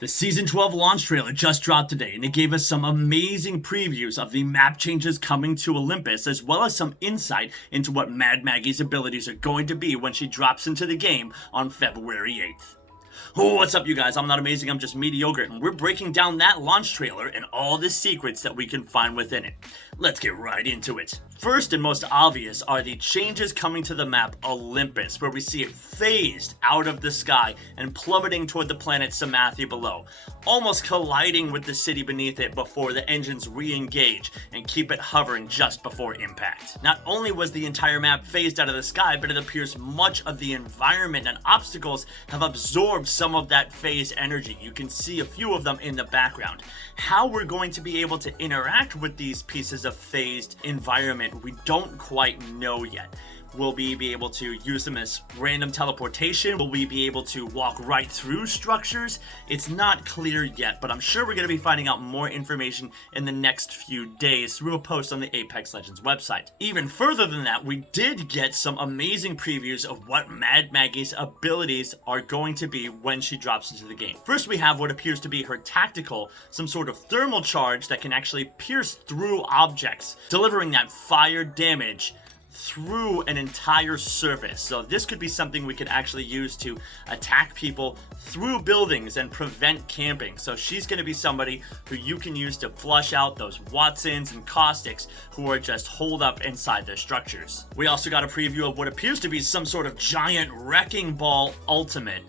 The Season 12 launch trailer just dropped today, and it gave us some amazing previews of the map changes coming to Olympus, as well as some insight into what Mad Maggie's abilities are going to be when she drops into the game on February 8th. Oh, what's up, you guys? I'm not amazing, I'm just mediocre, and we're breaking down that launch trailer and all the secrets that we can find within it. Let's get right into it. First and most obvious are the changes coming to the map Olympus, where we see it phased out of the sky and plummeting toward the planet Samathi below, almost colliding with the city beneath it before the engines re-engage and keep it hovering just before impact. Not only was the entire map phased out of the sky, but it appears much of the environment and obstacles have absorbed some of that phased energy. You can see a few of them in the background. How we're going to be able to interact with these pieces of phased environment, we don't quite know yet. Will we be able to use them as random teleportation? Will we be able to walk right through structures? It's not clear yet, but I'm sure we're going to be finding out more information in the next few days through a post on the Apex Legends website. Even further than that, we did get some amazing previews of what Mad Maggie's abilities are going to be when she drops into the game. First, we have what appears to be her tactical, some sort of thermal charge that can actually pierce through objects, delivering that fire damage through an entire surface. So this could be something we could actually use to attack people through buildings and prevent camping. So she's going to be somebody who you can use to flush out those Watsons and Caustics who are just holed up inside their structures. We also got a preview of what appears to be some sort of giant wrecking ball ultimate.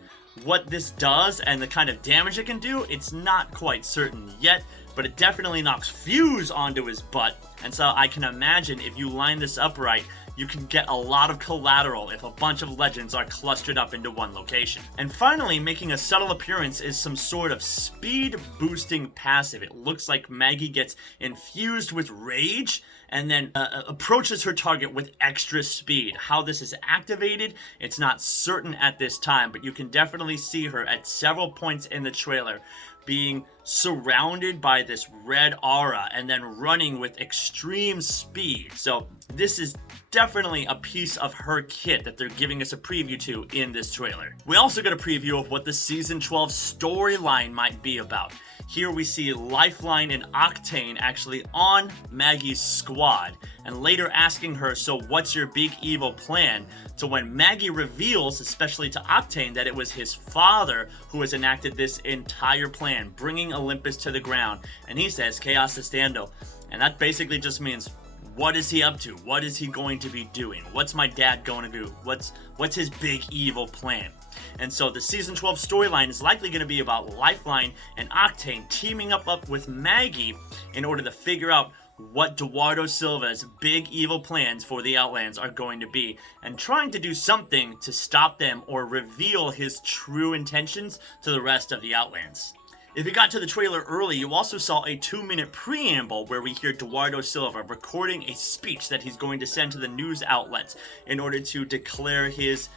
What this does and the kind of damage it can do, it's not quite certain yet, but it definitely knocks Fuse onto his butt. And so I can imagine if you line this up right, you can get a lot of collateral if a bunch of legends are clustered up into one location. And finally, making a subtle appearance is some sort of speed boosting passive. It looks like Maggie gets infused with rage and then approaches her target with extra speed. How this is activated, it's not certain at this time, but you can definitely see her at several points in the trailer being surrounded by this red aura and then running with extreme speed. So this is definitely a piece of her kit that they're giving us a preview to in this trailer. We also get a preview of what the Season 12 storyline might be about. Here we see Lifeline and Octane actually on Maggie's squad, and later asking her, so what's your big evil plan? So when Maggie reveals, especially to Octane, that it was his father who has enacted this entire plan, bringing Olympus to the ground, and he says, Chaos Estando. And that basically just means, what is he up to? What is he going to be doing? What's my dad going to do? What's his big evil plan? And so the Season 12 storyline is likely going to be about Lifeline and Octane teaming up with Maggie in order to figure out what Duardo Silva's big evil plans for the Outlands are going to be, and trying to do something to stop them or reveal his true intentions to the rest of the Outlands. If you got to the trailer early, you also saw a 2-minute preamble where we hear Duardo Silva recording a speech that he's going to send to the news outlets in order to declare his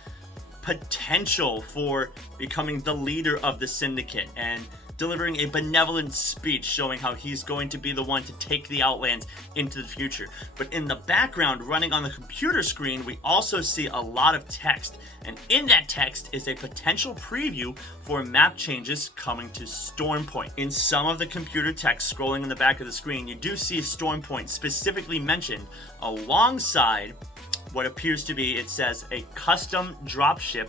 potential for becoming the leader of the syndicate and delivering a benevolent speech showing how he's going to be the one to take the Outlands into the future. But in the background, running on the computer screen, we also see a lot of text. And in that text is a potential preview for map changes coming to Stormpoint. In some of the computer text scrolling in the back of the screen, you do see Stormpoint specifically mentioned alongside what appears to be, it says, a custom dropship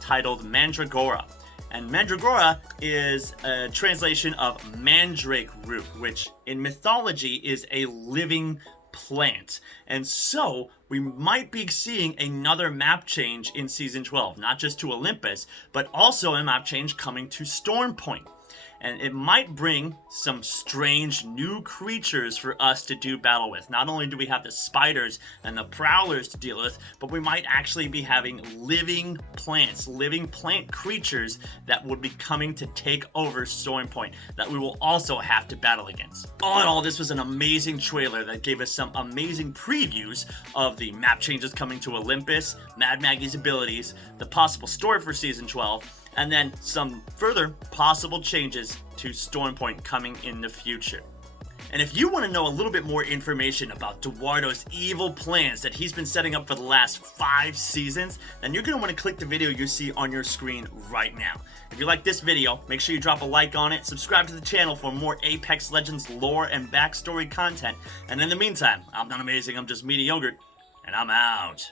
titled Mandragora. And Mandragora is a translation of mandrake root, which in mythology is a living plant. And so we might be seeing another map change in Season 12, not just to Olympus, but also a map change coming to Stormpoint. And it might bring some strange new creatures for us to do battle with. Not only do we have the spiders and the prowlers to deal with, but we might actually be having living plants, living plant creatures that would be coming to take over Stormpoint that we will also have to battle against. All in all, this was an amazing trailer that gave us some amazing previews of the map changes coming to Olympus, Mad Maggie's abilities, the possible story for Season 12, and then some further possible changes to Stormpoint coming in the future. And if you want to know a little bit more information about Duardo's evil plans that he's been setting up for the last 5 seasons, then you're going to want to click the video you see on your screen right now. If you like this video, make sure you drop a like on it, subscribe to the channel for more Apex Legends lore and backstory content, and in the meantime, I'm not amazing, I'm just mediocre, and I'm out.